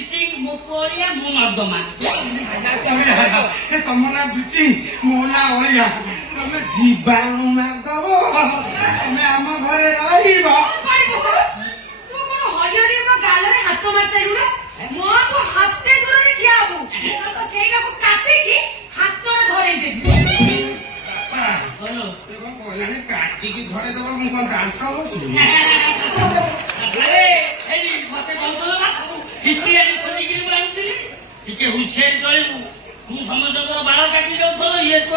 Bleaching ମୋ ଅଳିଆ ମୋ ନର୍ଦ୍ଦମା। ତମ ନା ବ୍ଲିଚିଂ ମୋ ନା ଅଳିଆ। ତମେ ଜୀବାଣୁ ମାରିଦବ, ତମେ ଆମ ଘରେ ରହିବ। ତୁ କଣ ହରିହରି ମୋ ଗାଲରେ ହାତ ମାରି ସାରିଲୁଣି? ମୋଠୁ ହାତେ ଦୂରରେ ଠିଆ ହବୁ, ତ ସେଇଟାକୁ କାଟିକି ହାତରେ ଧରେଇ ଦେବି। କହିଲାଣି କାଟିକି ଧରେଇ ଦବ, ମୁଁ କଣ ଦାନ୍ତ ବସି? ମତେ କହୁଥିଲ ନା ସବୁ ହିଷ୍ଟ୍ରିଆରେ ଖୋଲିକିରି ମୁଁ ଆଣୁଥିଲି। ଟିକେ ହୁସିଆରି ଚଳିବୁ, ତୁ ସମସ୍ତଙ୍କର ବାଳ କାଟି ଯାଉଥିଲ। ଇଏ ତ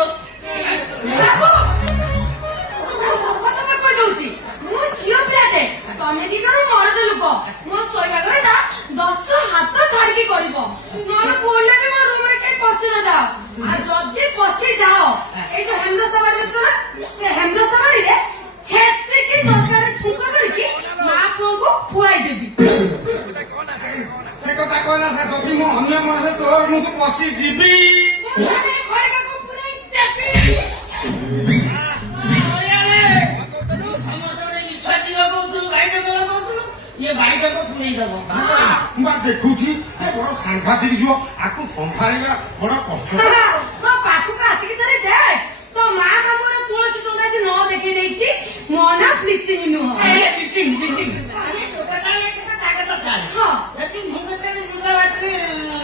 ସଫା କହିଦଉଛି, ମୁଁ ଝିଅ ପିଲାଟେ, ତମେ ଦି ଜଣ ମରଦ ଲୋକ। ମୋ ଶୋଇବା ଘରେ ନା 10 ହାତ ଛାଡିକି କରିବ, ନହେଲେ ବୋଳିଲେ ବି ମୋ ରୁମରେ କେହି ପଶି ନ ଯାଅ। ଆଉ ଯଦି ପଶି ଯାଅ, ଏଇ ଯୋଉ ହେମଦସ୍ତା ବାଡି ଦେଖୁଛ ନା, ସେ ହେମଦସ୍ତା ବାଡିରେ ଛେଚିକି ତରକାରୀ ଛୁଙ୍କ କରିକି ମା ପୁଅକୁ ଖୁଆଇ ଦେବି। ସେ କଥା କହିଲା, ଯଦି ମୁଁ ଅନ୍ୟ ମନରେ ତୋର ମୁହଁକୁ ପଶି ଯିବି, ଖଡ଼ିକାକୁ ପୁରେଇ ଦେବି। ମୁଁ ବା ଦେଖୁଛି ବଡ ସାଂଘାତିକ ଯିବ, ଆକୁ ସମ୍ଭାଳିବା ବଡ କଷ୍ଟ। ମୋ ପାଖକୁ ଆସିକି ଥରେ ଦେଖ, ତୋ ମା ତମର ତୁଳସୀ ଚଉରାଠି ନ ଦେଖେଇ ଦେଇଛି। ମୋ ନା ବ୍ଲିଚିଂ ନୁହଁ,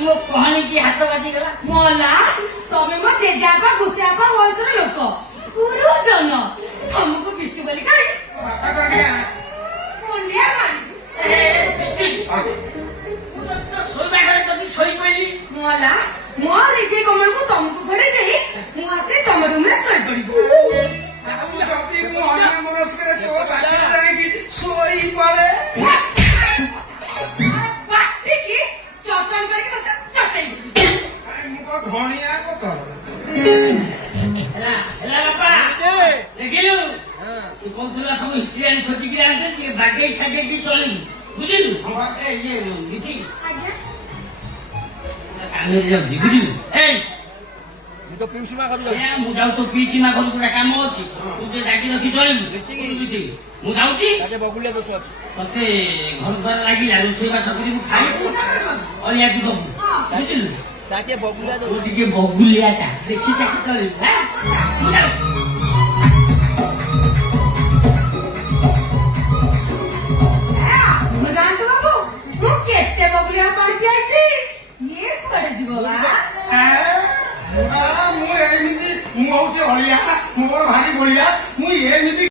ମୋ କହଣି କି ହାତ ବାଜିଗଲା। ମଲା ତମେ ମୋ ଜେଜେବାପା ଘୁଷିଆପା ବୟସର ଲୋକ, ଗୁରୁଜନ। ତମକୁ ବିଷ୍ଣୁ ବୋଲି କାହିଁ ମୁଣ୍ଡିଆ ମାରିବି। ଶୋଇବା ଘରେ ଯଦି ଶୋଇପଇଲି, ମଲା ମୋ ନିଜେ କମଳକୁ ତମକୁ ଘୋଡେଇ ଦେଇ ମୁଁ ଆସି ତମ ରୁମରେ ଶୋଇପଡିବି। ଯଦି ମୁଁ ଅନ୍ୟ ମନସ୍କରେ ତୋ ପାଖରେ ଯାଇକି ଶୋଇପଡେ, ପାଟିକି ଚଟଣି କରିକି ତତେ ଚଟେଇବି। ମୁଁ କଣ ଧଣିଆ କର ହେଲା ବାପା ଦେଖିଲୁ, ତୁ କହୁଥିଲା ସବୁ ହିଷ୍ଟ୍ରି ଆଣି ଖୋଜିକି ଆଣିତେ, ଟିକେ ବାଗେଇ ସାଗେଇକି ଚଳିବୁ, ବୁଝିଲୁ? କାମରେ ଯାଉଛି, ବୁଝିଲୁ? ଏଇ ମୁଁ ତ ପିଉସୀ ମା ଘରକୁ ଯାଉଛି। ମୁଁ ଯାଉ ତୋ ପିଇସି ମା ଘରକୁ, ଗୋଟେ କାମ ଅଛି, ତୁ ଟିକେ ଡାକି ରଖି ଚଳିବୁ। ମୁଁ ଯାଉଛି, ତାକେ ବଗୁଲିଆ ଦୋଷ ଅଛି। ତତେ ଘର ଦ୍ୱାର ଲାଗିଲା, ରୋଷେଇବାସ କରି ମୁଁ ଖାଇବୁ, ଅଳିଆକୁ ଦବୁ, ବୁଝିଲୁ? ତାକେ ବଗୁଲିଆ ତୁ ଦୋଷ। ଟିକେ ବଗୁଲିଆଟା ଦେଖି ଚାକି ଚଳିବୁ। ମୁଁ ଯାଉଛି। ଜାଣିଛୁ ବାବୁ, ମୁଁ କେତେ ବଗୁଲିଆ ପାଣି ପିଆଇଛି। ଇଏ କୁଆଡେ ଯିବ ବା? ମୁଁ ଏମିତି, ମୁଁ ହଉଛି ଅଳିଆ, ମୋର ଭାରି ବଳିଆ, ମୁଁ ଏମିତି